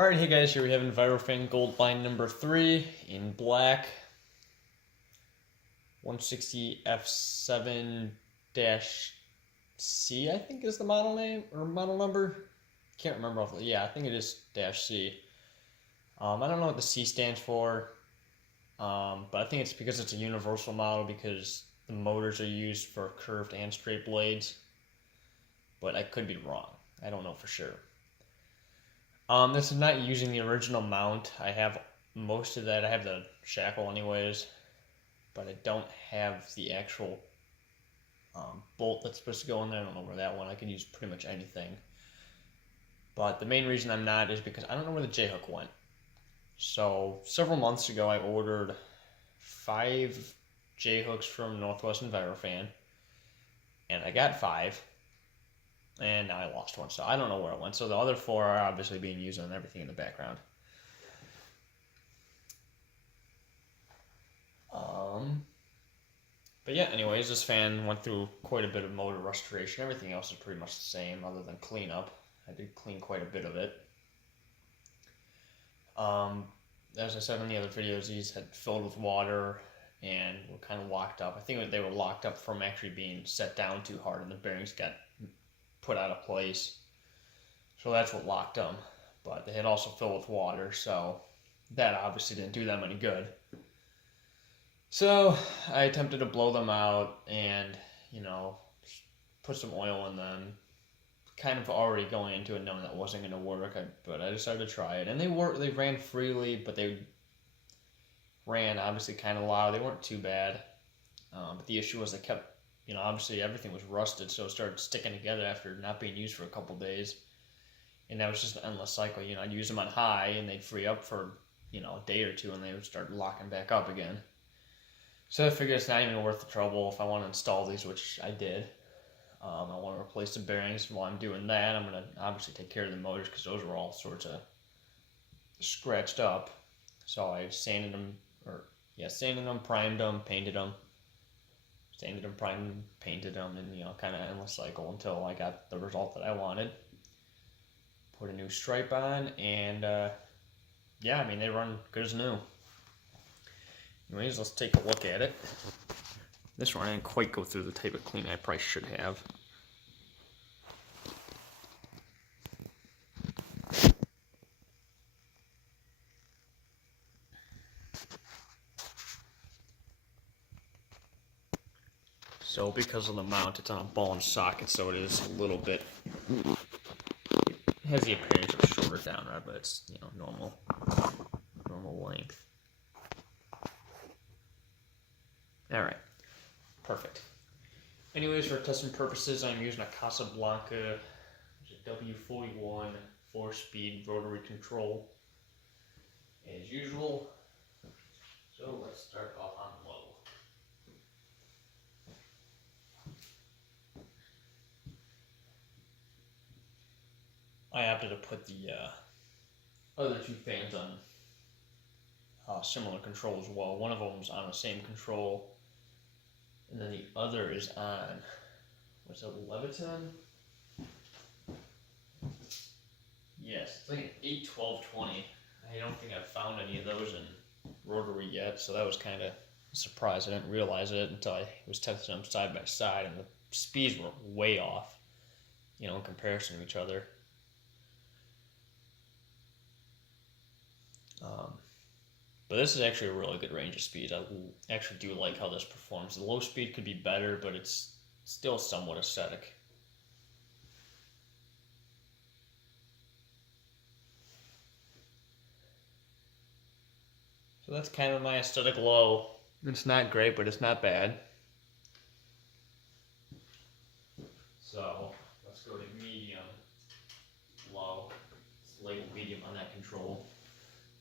Alright, hey guys, here we have Envirofan Gold line number 3 in black. 160 F7-C, I think is the model name, or model number. Can't remember. Yeah, I think it is -C. I don't know what the C stands for, but I think it's because it's a universal model because the motors are used for curved and straight blades. But I could be wrong. I don't know for sure. This is not using the original mount. I have most of that. I have the shackle anyways, but I don't have the actual bolt that's supposed to go in there. I don't know where that one. I can use pretty much anything. But the main reason I'm not is because I don't know where the J-hook went. So several months ago, I ordered 5 J-hooks from Northwest Envirofan, and I got 5. And now I lost one, so I don't know where it went. So the other 4 are obviously being used on everything in the background. But yeah, anyways, this fan went through quite a bit of motor restoration. Everything else is pretty much the same other than cleanup. I did clean quite a bit of it. As I said in the other videos, these had filled with water and were kind of locked up. I think they were locked up from actually being set down too hard, and the bearings got put out of place. So that's what locked them. But they had also filled with water, so that obviously didn't do them any good. So I attempted to blow them out and, put some oil in them. Kind of already going into it knowing that wasn't going to work, but I decided to try it. And they ran freely, but they ran obviously kind of loud. They weren't too bad. But the issue was they kept, obviously everything was rusted, so it started sticking together after not being used for a couple days. And that was just an endless cycle. I'd use them on high, and they'd free up for, a day or two, and they would start locking back up again. So I figured it's not even worth the trouble if I want to install these, which I did. I want to replace the bearings. While I'm doing that, I'm going to obviously take care of the motors because those were all sorts of scratched up. So I sanded them, primed them, painted them. Sanded them, primed them, painted them, and kind of endless cycle until I got the result that I wanted. Put a new stripe on, and they run good as new. Anyways, let's take a look at it. This one I didn't quite go through the type of cleaning I probably should have. So because of the mount, it's on a ball and socket, so it is a little bit, it has the appearance of a shorter down rod, but it's, normal length. Alright, perfect. Anyways, for testing purposes, I'm using a Casablanca W41 4-speed rotary control, as usual. So let's start off on low. I opted to put the other 2 fans on similar control as well. One of them is on the same control, and then the other is on, what's it, Leviton? Yes, it's like an 81220. I don't think I've found any of those in rotary yet, so that was kind of a surprise. I didn't realize it until I was testing them side by side, and the speeds were way off, in comparison to each other. But this is actually a really good range of speeds. I actually do like how this performs. The low speed could be better, but it's still somewhat aesthetic. So that's kind of my aesthetic low. It's not great, but it's not bad. So let's go to medium, low. It's labeled medium on that control.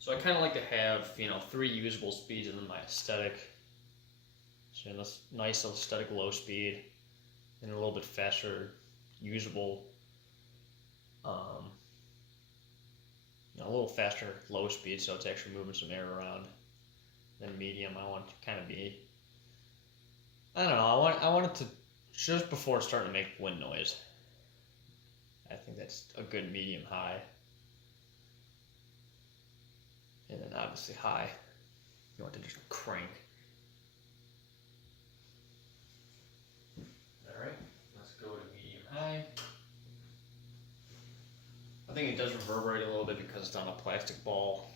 So I kind of like to have, 3 usable speeds and then my aesthetic. So this nice aesthetic low speed, and a little bit faster, usable, a little faster low speed, so it's actually moving some air around. Then medium, I want to kind of be, I don't know, I want it to, just before starting to make wind noise. I think that's a good medium high. obviously high. You want to just crank. Alright, let's go to medium high. I think it does reverberate a little bit because it's on a plastic ball.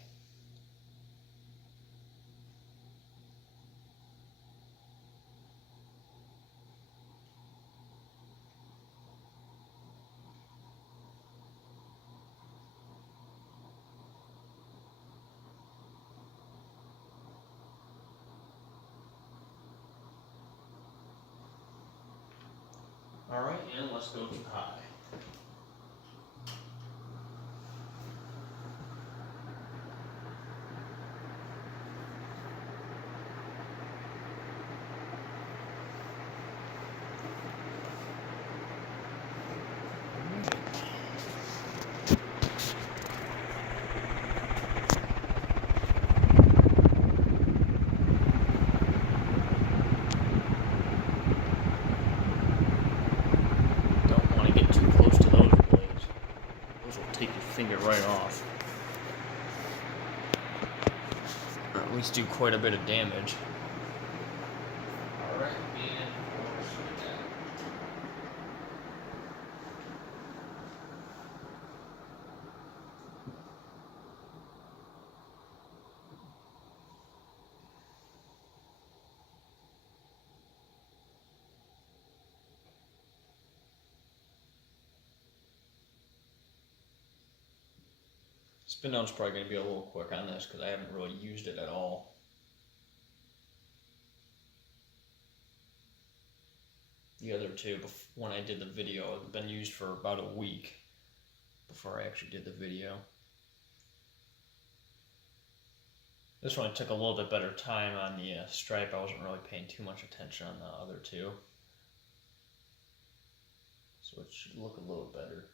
Alright, and let's go to high. Don't want to get too close to those blades. Those will take your finger right off. Or at least do quite a bit of damage. Alright, and we'll switch that. Spin down's probably going to be a little quick on this because I haven't really used it at all. The other two, when I did the video, had been used for about a week before I actually did the video. This one I took a little bit better time on the stripe. I wasn't really paying too much attention on the other two. So it should look a little better.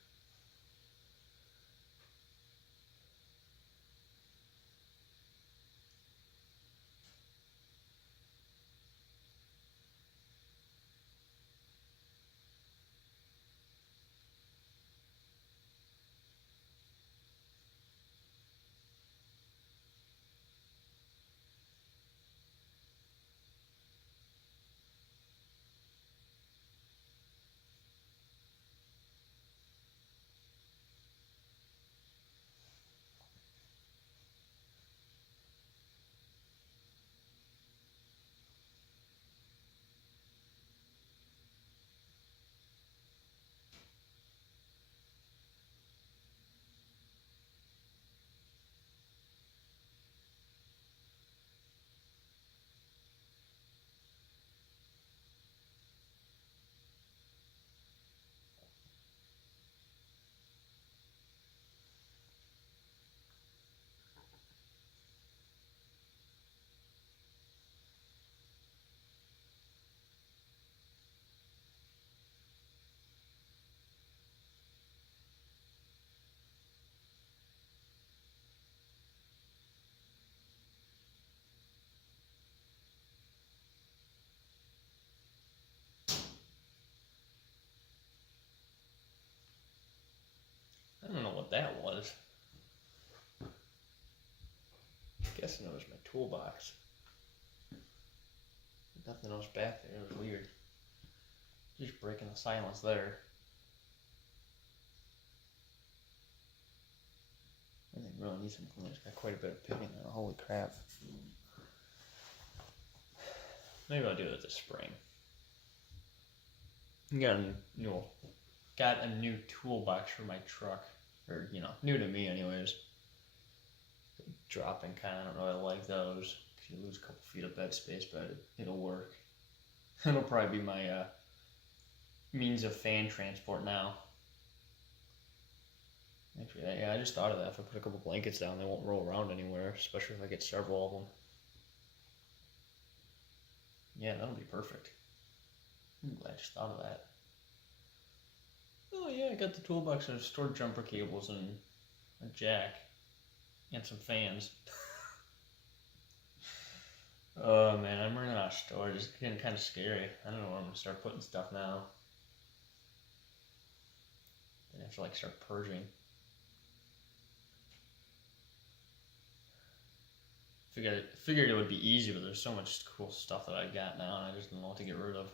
I don't know what that was. I'm guessing it was my toolbox. Nothing else back there. It was weird. Just breaking the silence there. I think really needs some cleaning. It's got quite a bit of pitting there. Holy crap. Maybe I'll do it this spring. Got a new toolbox for my truck. Or, new to me anyways. Dropping kind of, I don't really like those. Because you lose a couple feet of bed space, but it'll work. It'll probably be my means of fan transport now. Actually, yeah, I just thought of that. If I put a couple blankets down, they won't roll around anywhere, especially if I get several of them. Yeah, that'll be perfect. I'm glad I just thought of that. Oh yeah, I got the toolbox and stored jumper cables and a jack and some fans. Oh man, I'm running out of storage. It's getting kind of scary. I don't know where I'm gonna start putting stuff now. I have to start purging. Figured it would be easy, but there's so much cool stuff that I got now, and I just don't know what to get rid of.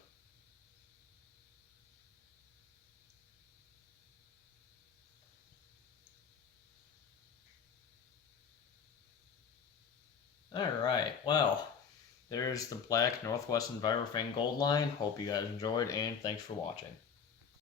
Alright, well, there's the black Northwest Envirofan gold line. Hope you guys enjoyed, and thanks for watching.